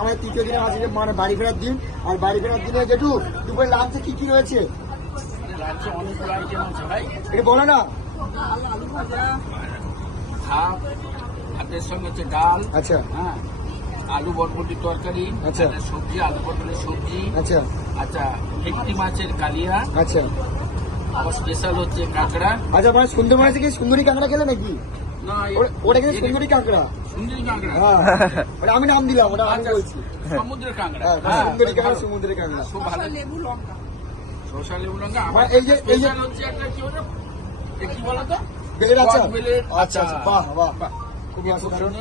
আমাদের তৃতীয় দিনে আজকে মানে বাড়ি ফেরার দিন, আর বাড়ি ফেরার দিনে যেটু দুপুরে লাঞ্চে কি কি রয়েছে এটা বলো না। ভাতের সঙ্গে হচ্ছে ডাল, আচ্ছা হ্যাঁ, আলু বরবটির তরকারি, আচ্ছা, সবজি আলু পটলের সবজি, আচ্ছা আচ্ছা ভেটকি মাছের কালিয়া, আচ্ছা আবার স্পেশাল হচ্ছে কাঁকড়া। আচ্ছা মানে সুন্দরবনে থেকে সুন্দরী কাঁকড়া খেলে নাকি? না, ওটা কিন্তু সুন্দরী কাঁকড়া। সুন্দরী কাঁকড়া, হ্যাঁ ওটা আমি নাম দিলাম, ওটা আমি বলছি সমুদ্রের কাঁকড়া। হ্যাঁ সুন্দরী কাঁকড়া, সমুদ্রের কাঁকড়া। খুব ভালো, শসা লেবু লঙ্কা। মানে এই যে হচ্ছে একটা কি ওটা কি বলতো, বেলের আচার। বেলের আচ্ছা আচ্ছা, বাহ বাহ বাহ, খুবই অসাধারণ।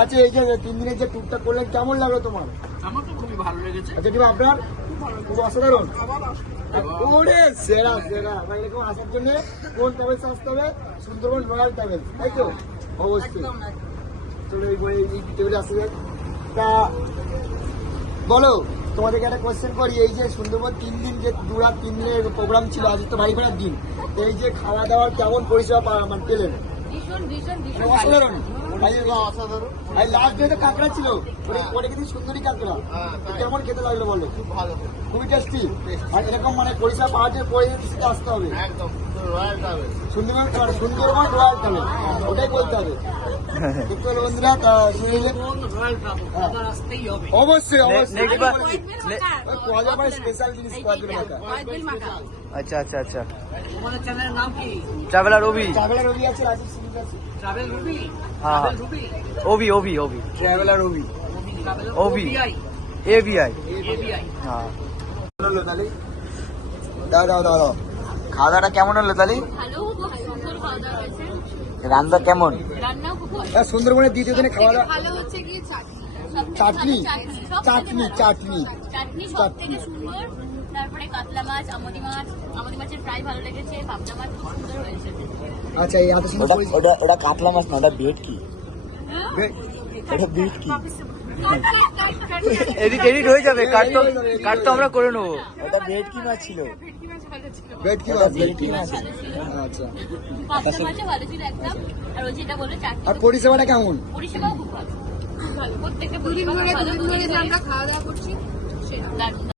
আচ্ছা এই যে 3 দিনের যে ট্যুরটা করলেন কেমন লাগলো তোমার? আমার তো খুবই ভালো লেগেছে। আচ্ছা ঠিক আপনার খুব অসাধারণ। ওরে সেরা সেরা, মানে এরকম আসার জন্য কোন ট্রাভেলস আসতে হবে? সুন্দরবন রয়্যাল ট্রাভেলস, তাই তো? অবশ্যই। চলো এই টেবিলে আসবে। তা বলো, তোমাদেরকে একটা কোয়েশ্চেন করি, এই যে সুন্দরবন 3 দিন যে 2 রাত 3 দিনের প্রোগ্রাম ছিল, আজ তো বাড়ি ফেরার দিন, এই যে খাওয়া দাওয়ার কেমন পরিষেবা মানে পেলেন? অসাধারণ। আর লাস্ট ডে তো কাঁকড়া ছিল, ওটা কিন্তু সুন্দরী কাঁকড়া, কেমন খেতে লাগলো বলো? খুব ভালো, খুবই টেস্টি। আর এরকম মানে পরিষেবা পাওয়ার জন্য পরে আসতে হবে সুন্দরবন রয়্যাল ট্রাভেল, ওটাই বলতে হবে। দেখতে হলো বন্ধুরা, তা অবশ্যই অবশ্যই স্পেশাল জিনিস মাখা। আচ্ছা আচ্ছা আচ্ছা, ট্রাভেলার রবি, ট্রাভেলার রবি আছে, রাজীব সিং আছে। হ্যাঁ ওবি ওবি ওবি ট্রাভেলার রবি, ওবি এবিআই। হ্যাঁ দাও দাও দাও দাও। খাওয়া দাওয়াটা কেমন হলো তাহলে? ভালো, খুব সুন্দর খাওয়া দাওয়া হয়েছে। রান্না কেমন? রান্নাও খুব ভালো। সুন্দরবনের দ্বিতীয় দিনে খাওয়া দাওয়া, ভালো হচ্ছে কি চাটনি চাটনি চাটনি চাটনি সব থেকে সুন্দর। তারপরে কাতলা মাছ, আমদি মাছের ফ্রাই ভালো লেগেছে, পাবদা মাছ খুব সুন্দর হয়েছে। আচ্ছা এই এত সুন্দর ওটা কাতলা মাছ না, ওটা ভেটকি। ওটা ভেটকি। এডিট হয়ে যাবে, কাট তো আমরা করে নেবো। ওটা ভেটকি মাছ ছিল। ভেটকি মাছ। আচ্ছা পাবদা মাছও ভালো ছিল একদম। আর ওই যেটা বললো চাটনি, আর পরিষেবাটা কেমন? পরিষেবাও খুব ভালো। প্রত্যেকটা পরিষেবা ভালো, আমরা খাওয়া দাওয়া করছি সেটা